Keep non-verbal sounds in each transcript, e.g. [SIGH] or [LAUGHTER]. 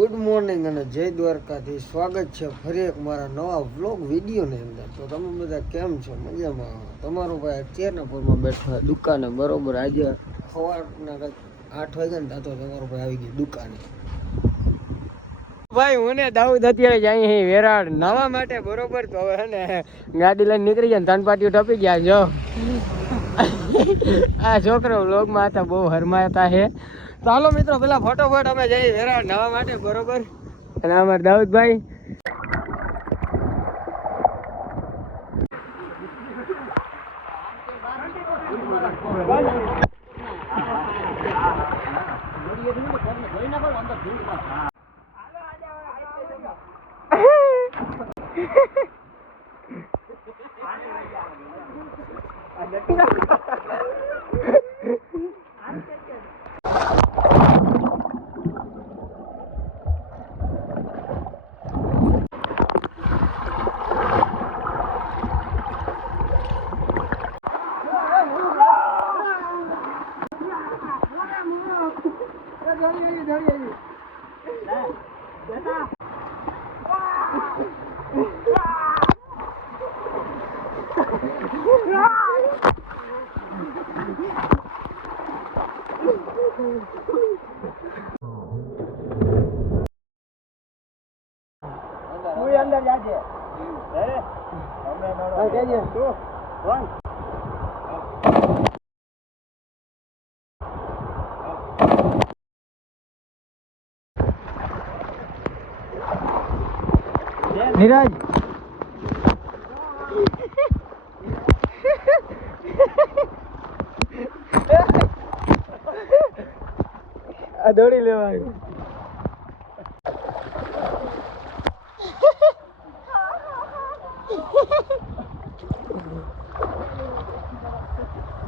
Good morning અને જય દ્વારકાથી સ્વાગત છે ફરી એક મારા નવા વ્લોગ વિડીયોની અંદર. તો તમે બધા કેમ છો? મજામાં? તમારો ભાઈ અત્યારના પરમાં બેઠો દુકાને. બરોબર, આજે સવારના કંઈક આઠ વાગે ને તો તમારો ભાઈ આવી ગયો દુકાને. ભાઈ, હું ને દાઉદ અત્યારે જાય અહીં વેરાડ નાવા માટે, બરોબર? તો હવે ને ગાડી લઈને નીકળી ગયા ત્રણ પાટીઓ ટપી ગયા, જો. આ છોકરો વ્લોગમાં હતા, બહુ હરમાતા છે. હાલો મિત્રો પેલા ફટોફટ અમે જઈએ વેરાડ નાવા માટે બરોબર અને અમારા દાઉદભાઈ તું કોણ નીરજ. આ દોડી લેવા આવ્યું.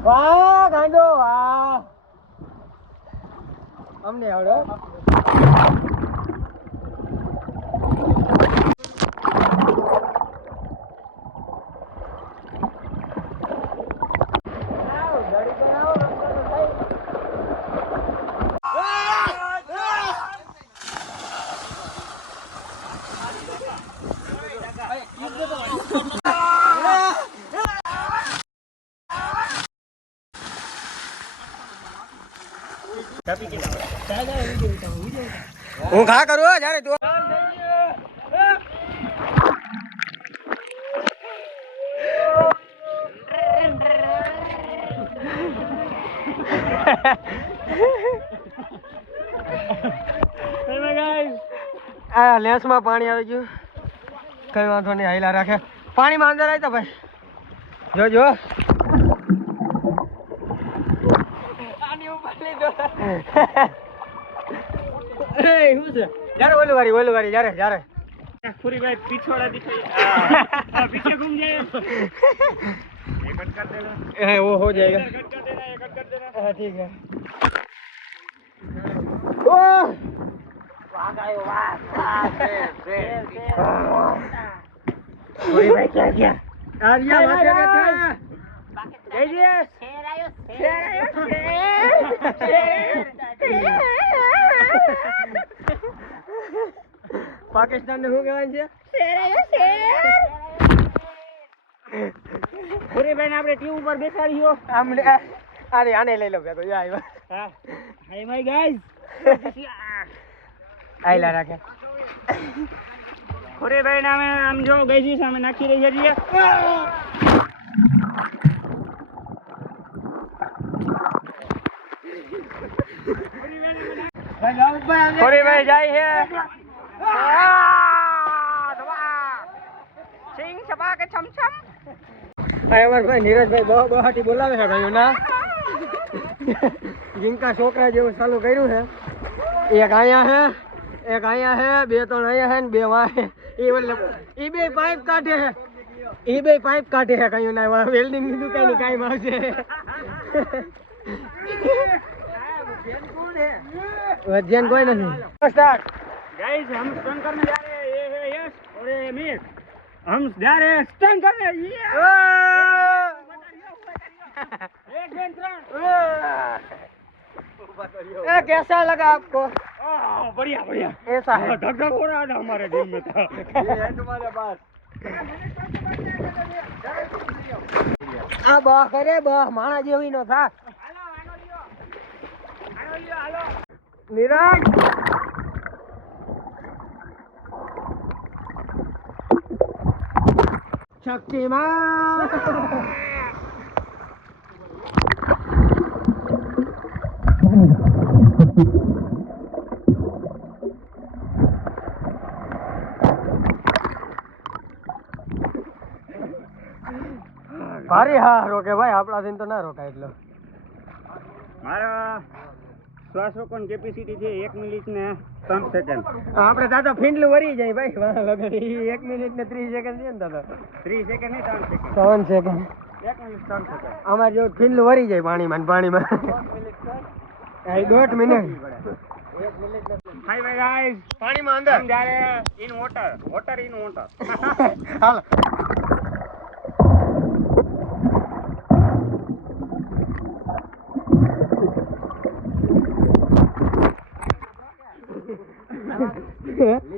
વાહ ગાંડો વાહ. અમને આવડે. હો. ખા કરું જયારે તું આ લેન્સમાં પાણી આવી ગયું. કઈ વાંધો નહીં, હાઈલા રાખે. પાણીમાં અંદર આવી તો ભાઈ. જો જો અરે શું છે જ્યારે ઓલું વારી ઓલું વારી જ્યારે જ્યારે पूरी भाई पिछवाड़ा दिखाई पीछे घूम जाए ये कट कर देना है वो हो जाएगा कट कर देना ये कट कर देना हाँ ठीक है ओह! पूरी भाई क्या क्या आर्या माथे बैठा जय जय પાકિસ્તાન ને શું કહેવાય છે? પૂરી બેન આપણે ટીવી ઉપર બેસાડ્યો આમ અરે આને લઈ લો બે તો આવ્યો હાય માય ગાઈઝ આયલા રાખે. ખોરે ભાઈ અમે આમ જો ગઈ અમે નાખી રહી છીએ થોડી ભાઈ જાય છે. સિંગ સપા કે છમ છમ આ અમાર ભાઈ નીરજભાઈ બહુ બહાટી બોલાવે છે ભાઈઓ ના [LAUGHS] જીંકા છોકરા જેવું ચાલુ કર્યું છે. એક અહીંયા હે એક અહીંયા હે બે ત્રણ અહીંયા હે ને બે વાય એ એટલે એ બે પાઇપ કાઢે છે. એ બે પાઇપ કાઢે છે કયું ના વેલ્ડિંગની દુકાન કાંઈ આવશે [LAUGHS] [LAUGHS] વજન કોઈ નથી સ્ટાર્ટ गाइस हम स्टन करने जा रहे हैं ये है यश और ये मीर हम जा रहे हैं स्टन करने ये एक दिन त्रण ए कैसा लगा आपको आह, बढ़िया बढ़िया ऐसा है धक धक हो रहा था हमारे दिल में तो ये है तुम्हारे पास આ બા કરે બા માણા જેવી નો થા નિરાજ શક્તિમાન. ભારે હા રોકે ભાઈ આપણાથી તો ના રોકાય એટલો. મારા. શ્વાસોકોન કેપેસિટી છે એક મિનિટ ને ત્રણ સેકન્ડ આપણે દાદા ફીંડલું વરી જાય ભાઈ. એક મિનિટ ને ત્રીસ સેકન્ડ છે ને દાદા ત્રીસ સેકન્ડ નહીં ત્રણ સેકન્ડ ત્રણ સેકન્ડ એક મિનિટ ત્રણ સેકન્ડ અમારે જો ફીંડલું વરી જાય પાણીમાં પાણીમાં. દોઢ મિનિટ. હાય ગાઈસ પાણીમાં અંદર. In water water in water હાલો.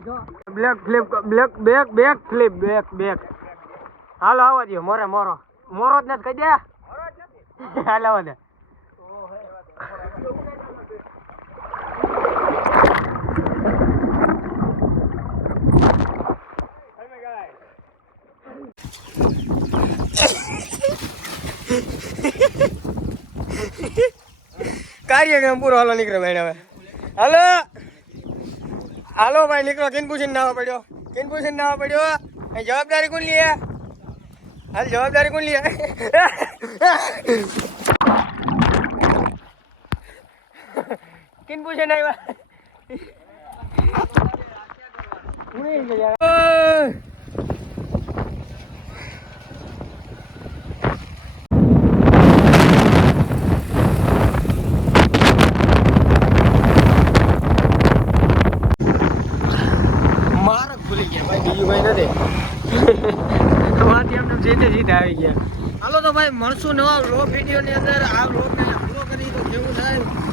જો black flip black back back flip back back હાલો આવવા દો મોરે મોરો. મોરો જ નથી, કહી દે. હાલ આવવા દે કાર્યક્રમ પૂરો હાલો, નીકળે ભાઈ, હવે. હાલો. હાલો ભાઈ, નીકળો. કિન પૂછીને નાવા પડ્યો. કિન પૂછીને નાવા પડ્યો. જવાબદારી કોણ લે? હાલ, જવાબદારી કોણ લે? કિન પૂછીને આવ્યા ઓય. મારક ભૂલી ગયા ભાઈ બીજું ભાઈ નથી. વાંચી એમને સીધે જીતે આવી ગયા. હાલો તો ભાઈ મળશું નવા વ્લોગ વિડીયોની અંદર. આ વ્લોગને પૂરો કરી તો કેવું થાય?